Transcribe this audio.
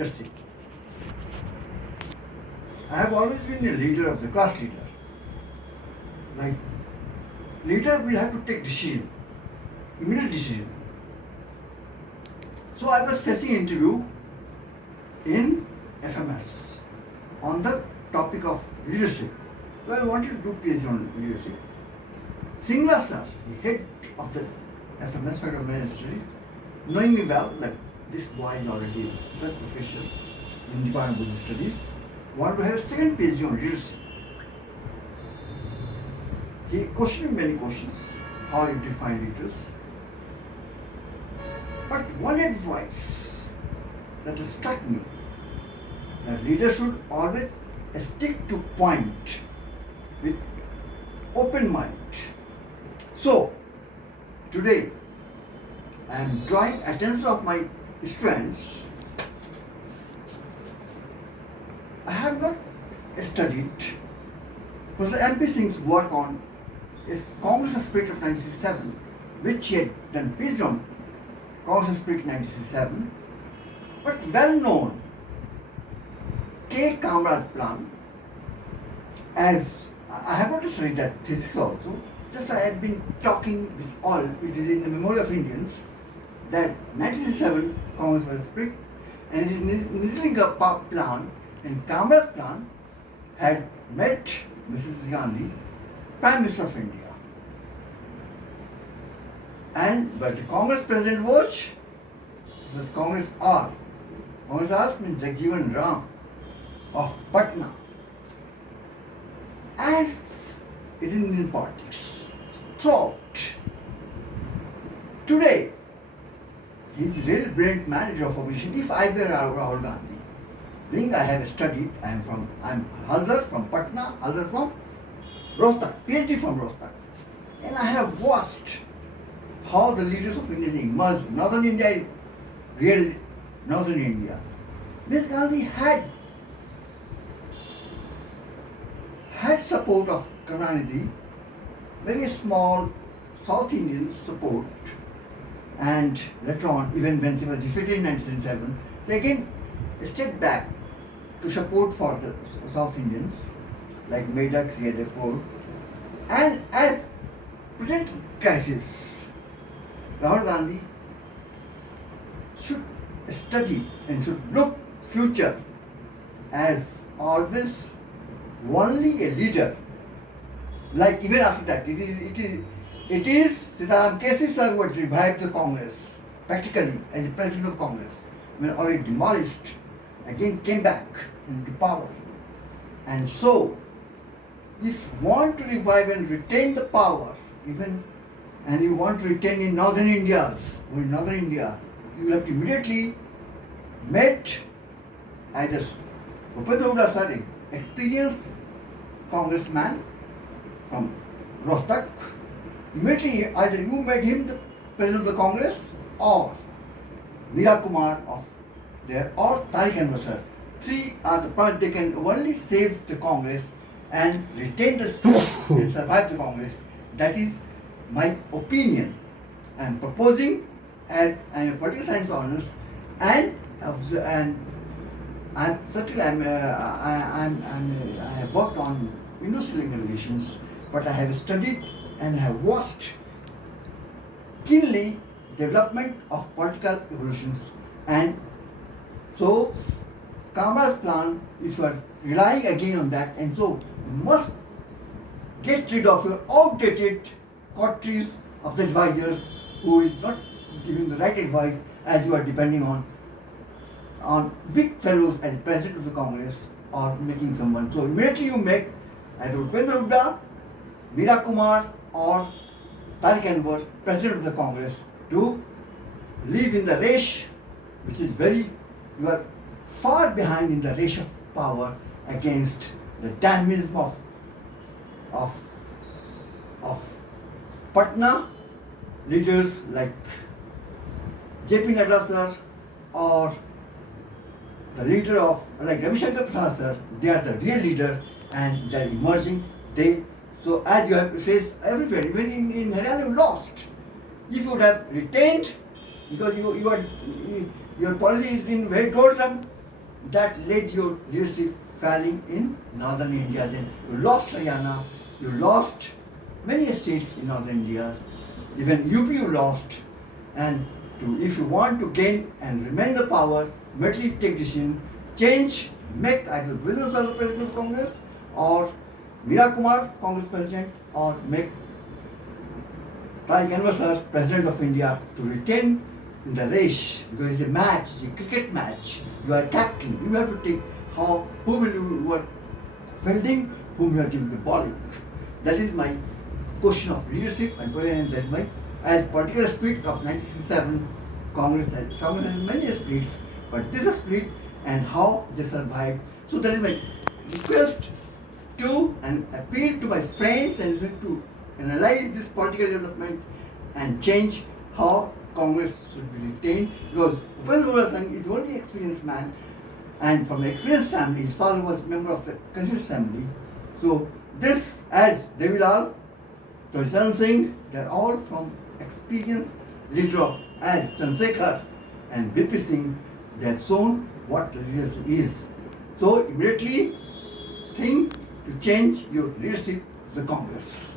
leadership. I have always been a leader of the class leader. Like, leader will have to take decision, immediate decision. So I was facing interview in FMS on the topic of leadership. So I wanted to do PhD on leadership. Singla sir, the head of the FMS, Faculty of Ministry, knowing me well that this boy is already such professor in Department of Buddhist Studies, wanted to have a second PhD on leadership. He questioned many questions, how you define leaders. But one advice that struck me, that leaders should always stick to point with open mind. So, today I am drawing attention of my students. I have not studied Professor M.P. Singh's work on his Congress Spirit of 1967, which he had done based on Congress Spirit 1967, but well known K. Kamraj plan, as I have not studied that thesis also, just I have been talking with all, it is in the memory of Indians, that 1967 Congress was split, and his Nizlinga plan and Kamraj plan had met Mrs. Gandhi, Prime Minister of India. But the Congress president was Congress R. Congress R means Jagjivan Ram of Patna. As it is in Indian politics, throughout. Today, he is a real brilliant manager of opposition. If I were Rahul Gandhi, being I have studied, I am Haldhar from Patna, Haldhar from Rohtak, PhD from Rohtak, and I have watched how the leaders of India emerged. Northern India is real Northern India. Ms. Gandhi had support of Karunanidhi, very small South Indian support, and later on, even when she was defeated in 1907, she again stepped back to support for the South Indians, like Medak, Siadepur. And as present crisis, Rahul Gandhi should study and should look future as always only a leader. Like even after that, it is Sitaram Kesi sir who revived the Congress practically as the president of Congress, when already demolished, again came back into power. And so, if you want to revive and retain the power, and you want to retain in Northern India, you will have to immediately meet either Bhupendra Hooda sir, experienced congressman from Rohtak. Immediately, either you made him the president of the Congress, or Meera Kumar of there, or Tariq Anwar sir. Three are the points they can only save the Congress and retain the state and survive the Congress. That is my opinion. I am proposing, as I am a political science honors, and I have worked on Indo-Sri-Lankan relations, but I have studied and have watched keenly development of political evolutions. And so Kamraj's plan, if you are relying again on that, and so you must get rid of your outdated coteries of the advisors who is not giving the right advice, as you are depending on weak fellows as president of the Congress or making someone. So immediately you make either Bhupendra Hooda, Meera Kumar or Tariq Anwar president of the Congress to live in the race, which is you are far behind in the race of power against the dynamism of Patna leaders like J.P. Nadda sir or the leader of like Ravi Shankar Prasad sir. They are the real leader and they are emerging. So as you have faced everywhere, even in Haryana you lost. If you would have retained, because your policy is in very toilsome, that led your leadership failing in northern India. Then you lost Haryana, you lost many states in northern India, even UP you lost. And if you want to gain and remain the power, immediately take decision, change, make either Vinu Sir the President of Congress or Meera Kumar Congress President, or make Tariq Anwar Sir President of India to retain in the race, because it's a match, it's a cricket match. You are captain. You have to take who will you are fielding, whom you are giving the bowling. That is my question of leadership, and that is my as political split of 1967. Congress has many splits, but this is split and how they survived. So that is my request to and appeal to my friends and to analyze this political development and change how Congress should be retained, because Upendra Singh is the only experienced man, and from an experienced family. His father was a member of the Constituent Assembly. So this, as they will all, Charan Singh, they are all from experienced leader of, as Chandrasekhar and BP Singh, they have shown what leadership is. So immediately think to change your leadership of the Congress.